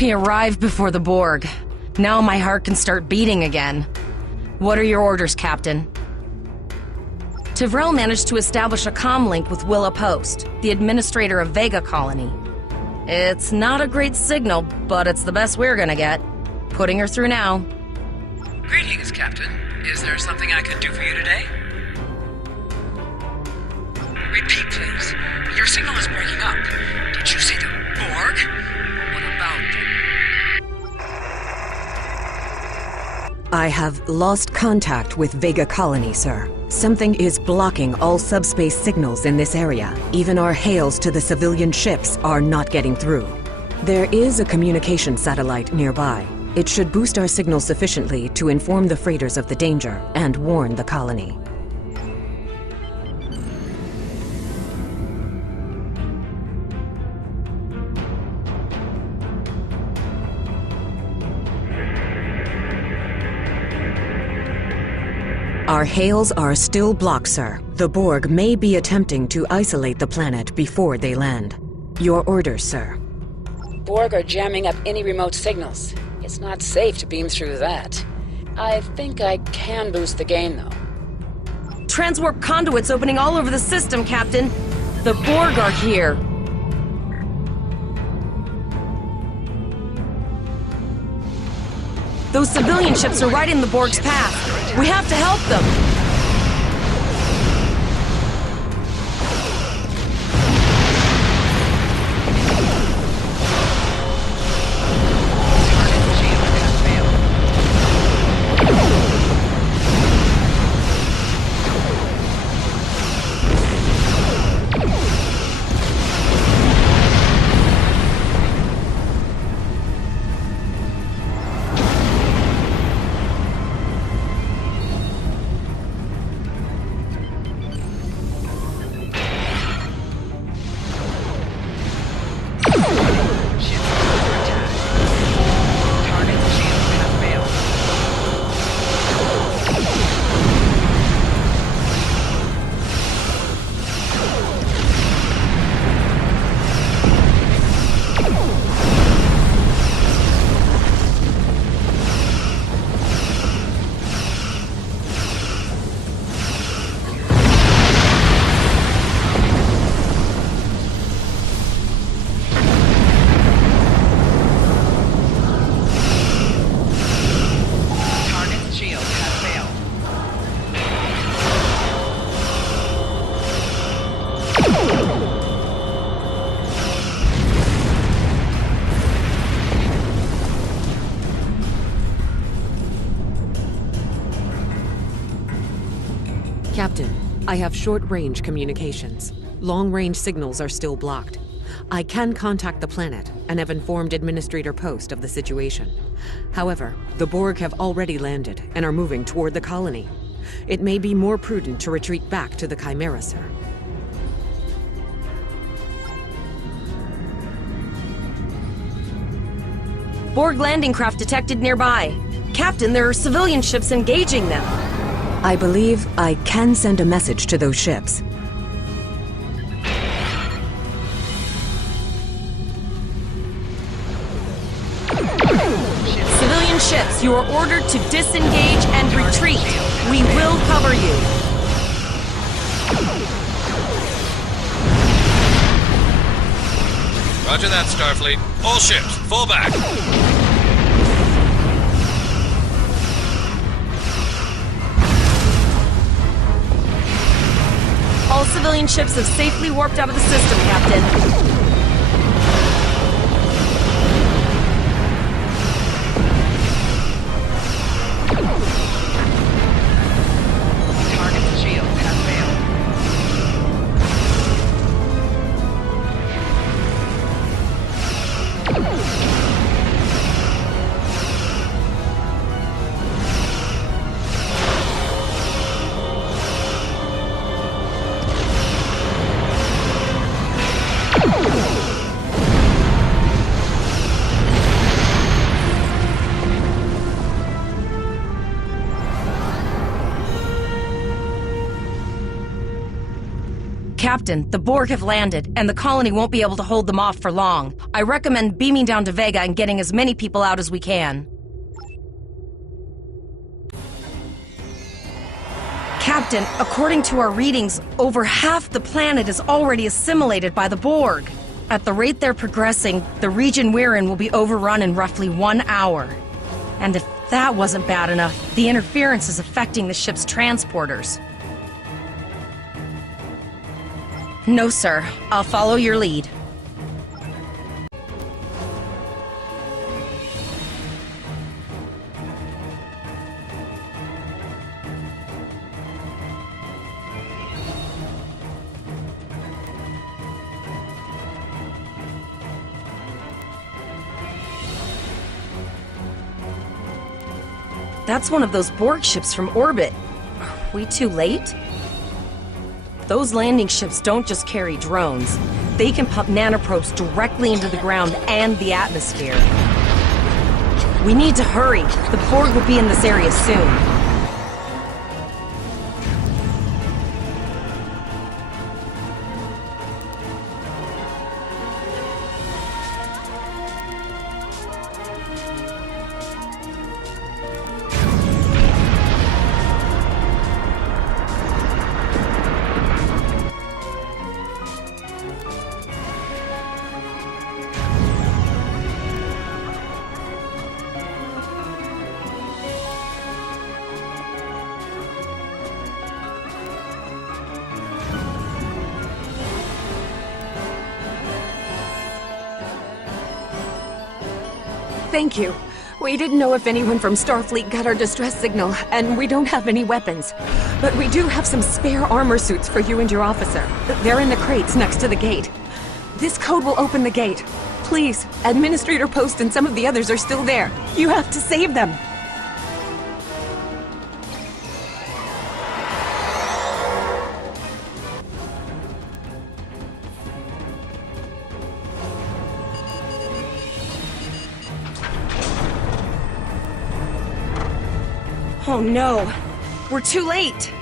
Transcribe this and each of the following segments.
We arrived before the Borg. Now my heart can start beating again. What are your orders, Captain? Tivrel managed to establish a comm link with Willa Post, the administrator of Vega Colony. It's not a great signal, but it's the best we're gonna get. Putting her through now. Greetings, Captain. Is there something I could do for you today? Repeat, please. Your signal is breaking up. Did you say the Borg? What about I have lost contact with Vega Colony, sir. Something is blocking all subspace signals in this area. Even our hails to the civilian ships are not getting through. There is a communication satellite nearby. It should boost our signal sufficiently to inform the freighters of the danger and warn the colony. Our hails are still blocked, sir. The Borg may be attempting to isolate the planet before they land. Your orders, sir. Borg are jamming up any remote signals. It's not safe to beam through that. I think I can boost the gain, though. Transwarp conduits opening all over the system, Captain. The Borg are here. Those civilian ships are right in the Borg's path. We have to help them. Captain, I have short-range communications. Long-range signals are still blocked. I can contact the planet and have informed Administrator Post of the situation. However, the Borg have already landed and are moving toward the colony. It may be more prudent to retreat back to the Chimera, sir. Borg landing craft detected nearby. Captain, there are civilian ships engaging them. I believe I can send a message to those ships. Civilian ships, you are ordered to disengage and retreat. We will cover you. Roger that, Starfleet. All ships, fall back. All civilian ships have safely warped out of the system, Captain. Captain, the Borg have landed, and the colony won't be able to hold them off for long. I recommend beaming down to Vega and getting as many people out as we can. Captain, according to our readings, over half the planet is already assimilated by the Borg. At the rate they're progressing, the region we're in will be overrun in roughly 1 hour. And if that wasn't bad enough, the interference is affecting the ship's transporters. No, sir. I'll follow your lead. That's one of those Borg ships from orbit. Are we too late? Those landing ships don't just carry drones. They can pump nanoprobes directly into the ground and the atmosphere. We need to hurry. The Borg will be in this area soon. Thank you. We didn't know if anyone from Starfleet got our distress signal, and we don't have any weapons. But we do have some spare armor suits for you and your officer. They're in the crates next to the gate. This code will open the gate. Please, Administrator Post and some of the others are still there. You have to save them. Oh no! We're too late!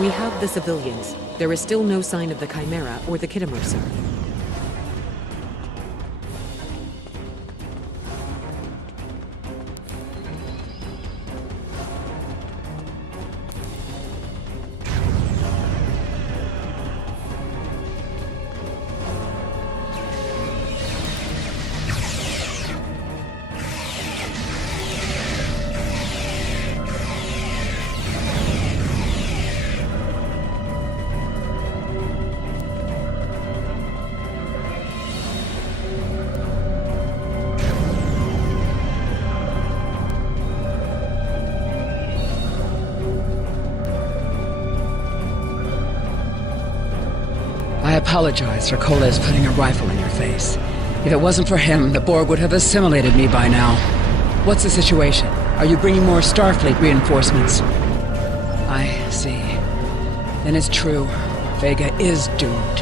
We have the civilians. There is still no sign of the Chimera or the Kittimer, sir. I apologize for Koles putting a rifle in your face. If it wasn't for him, the Borg would have assimilated me by now. What's the situation? Are you bringing more Starfleet reinforcements? I see. Then it's true. Vega is doomed.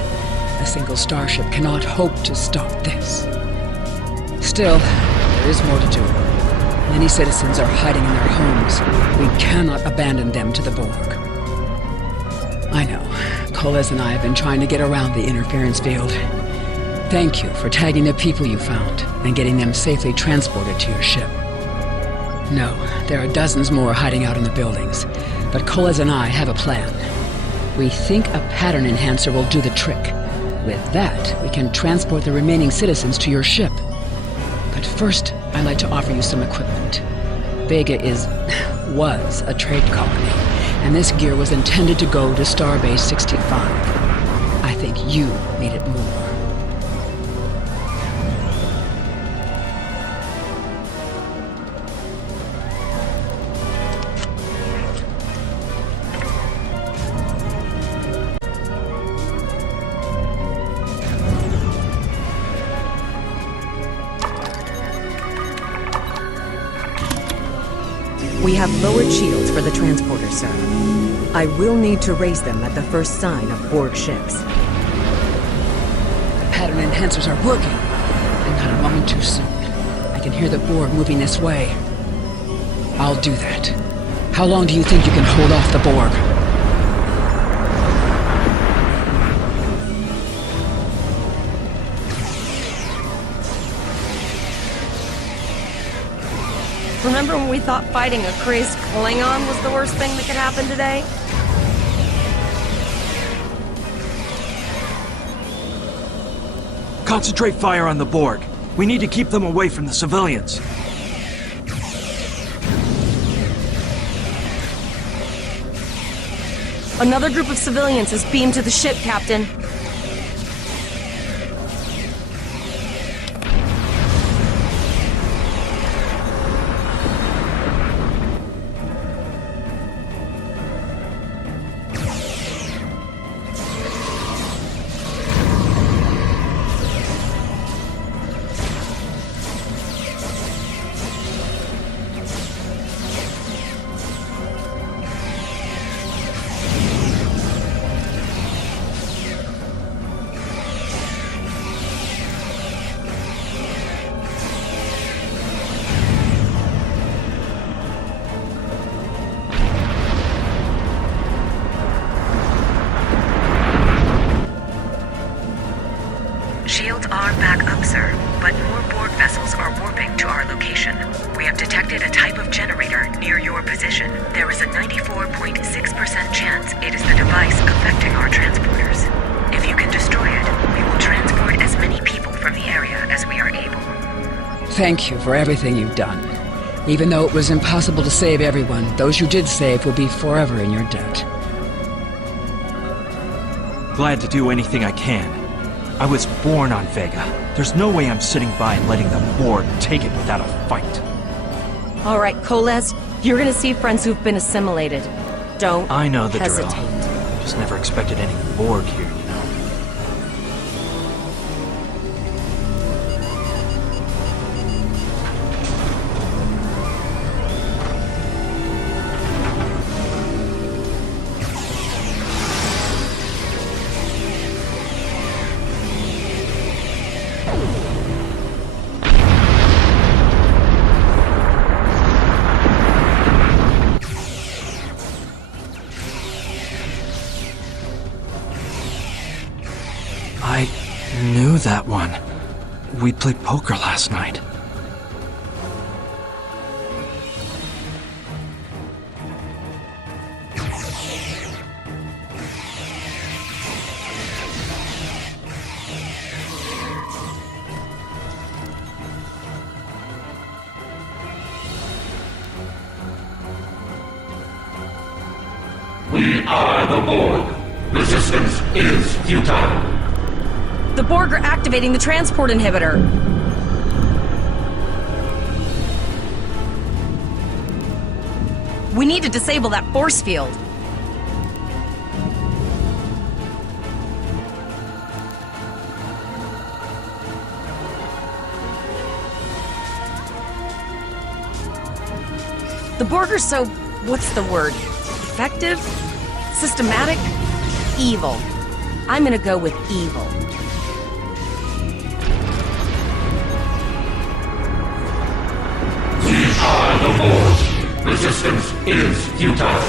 A single starship cannot hope to stop this. Still, there is more to do. Many citizens are hiding in their homes. We cannot abandon them to the Borg. I know. Koles and I have been trying to get around the interference field. Thank you for tagging the people you found and getting them safely transported to your ship. No, there are dozens more hiding out in the buildings, but Koles and I have a plan. We think a pattern enhancer will do the trick. With that, we can transport the remaining citizens to your ship. But first, I'd like to offer you some equipment. Vega was a trade colony, and this gear was intended to go to Starbase 65. I think you need it more. We have lowered shields for the transporter, sir. I will need to raise them at the first sign of Borg ships. The pattern enhancers are working, and not a moment too soon. I can hear the Borg moving this way. I'll do that. How long do you think you can hold off the Borg? Remember when we thought fighting a crazed Klingon was the worst thing that could happen today? Concentrate fire on the Borg. We need to keep them away from the civilians. Another group of civilians is beamed to the ship, Captain. Shields are back up, sir, but more Borg vessels are warping to our location. We have detected a type of generator near your position. There is a 94.6% chance it is the device affecting our transporters. If you can destroy it, we will transport as many people from the area as we are able. Thank you for everything you've done. Even though it was impossible to save everyone, those you did save will be forever in your debt. Glad to do anything I can. I was born on Vega. There's no way I'm sitting by and letting the Borg take it without a fight. All right, Koles, you're gonna see friends who've been assimilated. Don't I know the hesitate. drill. Just never expected any Borg here, you know. I knew that one. We played poker last night. We are the Borg. Resistance is futile. The Borg are activating the transport inhibitor. We need to disable that force field. The Borg are so, what's the word? Effective? Systematic? evil. I'm gonna go with evil. These are the Borg. Resistance is futile.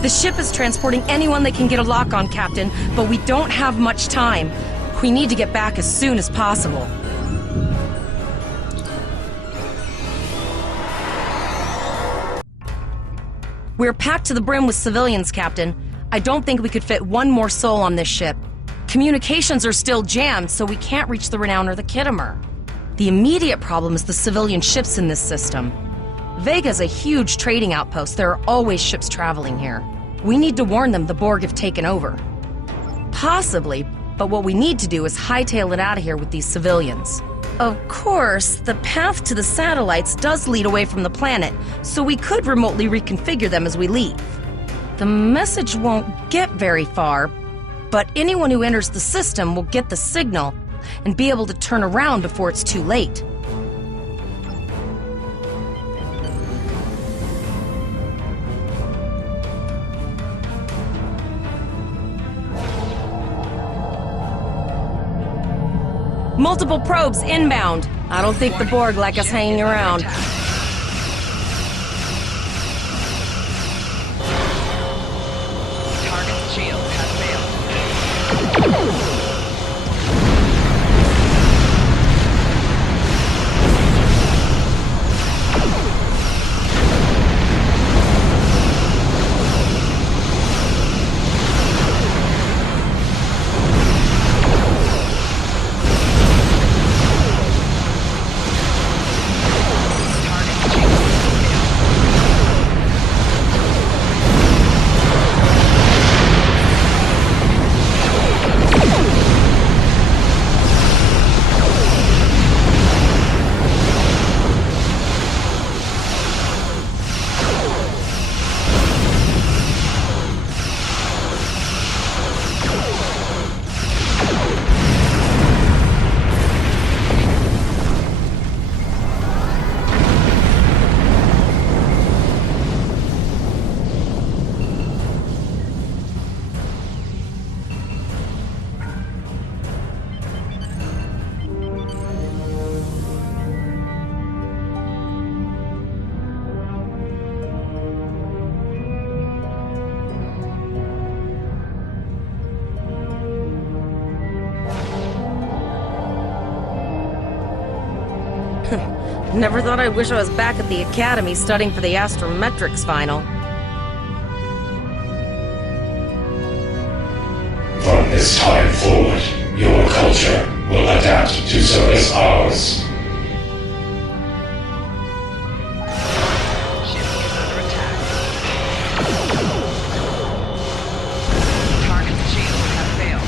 The ship is transporting anyone they can get a lock on, Captain, but we don't have much time. We need to get back as soon as possible. We're packed to the brim with civilians, Captain. I don't think we could fit one more soul on this ship. Communications are still jammed, so we can't reach the Renown or the Kittimer. The immediate problem is the civilian ships in this system. Vega's a huge trading outpost. There are always ships traveling here. We need to warn them the Borg have taken over. Possibly, but what we need to do is hightail it out of here with these civilians. Of course, the path to the satellites does lead away from the planet, so we could remotely reconfigure them as we leave. The message won't get very far, but anyone who enters the system will get the signal and be able to turn around before it's too late. Multiple probes inbound. I don't think the Borg like us hanging around. Target shield has failed. Never thought I'd wish I was back at the Academy studying for the astrometrics final. From this time forward, your culture will adapt to service ours. Ship is under attack. Target shield has failed.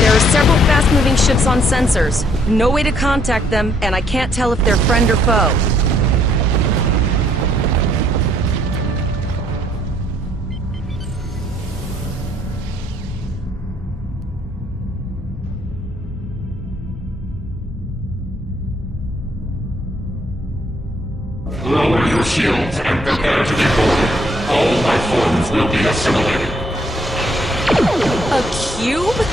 There are several fast-moving ships on sensors. No way to contact them, and I can't tell if they're friend or foe. Lower your shields and prepare to be boarded. All life forms will be assimilated. A cube?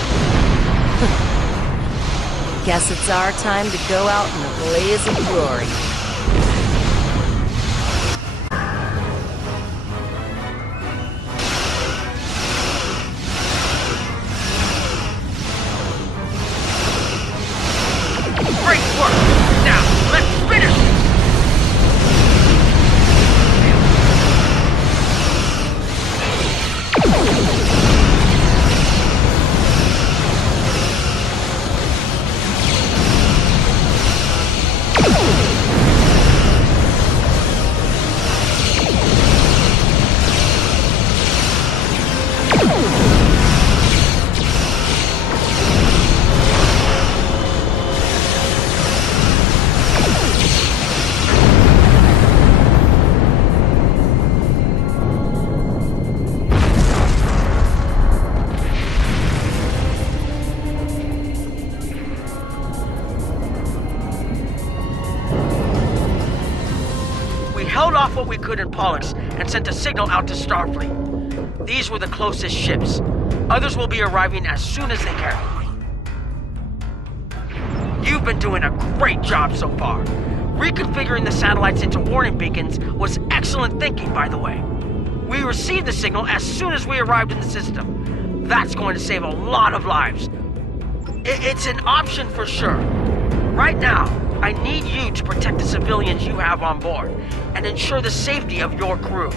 Guess it's our time to go out in a blaze of glory. Great work! Now, let's finish it! what we could in Pollux and sent a signal out to Starfleet. These were the closest ships. Others will be arriving as soon as they can. You've been doing a great job so far. Reconfiguring the satellites into warning beacons was excellent thinking, by the way. We received the signal as soon as we arrived in the system. That's going to save a lot of lives. It's an option for sure. Right now, I need you to protect the civilians you have on board and ensure the safety of your crew.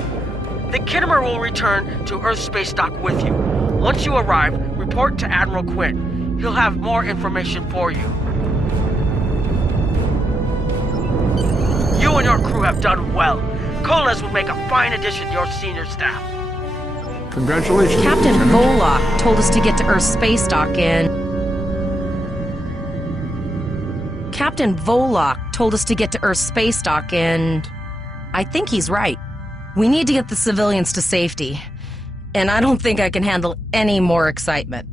The Kittimer will return to Earth Space Dock with you. Once you arrive, report to Admiral Quinn. He'll have more information for you. You and your crew have done well. Kolas will make a fine addition to your senior staff. Congratulations, Captain Lieutenant. Volok told us to get to Earth Space Dock in... Captain Volok told us to get to Earth Space Dock and... I think he's right. We need to get the civilians to safety. And I don't think I can handle any more excitement.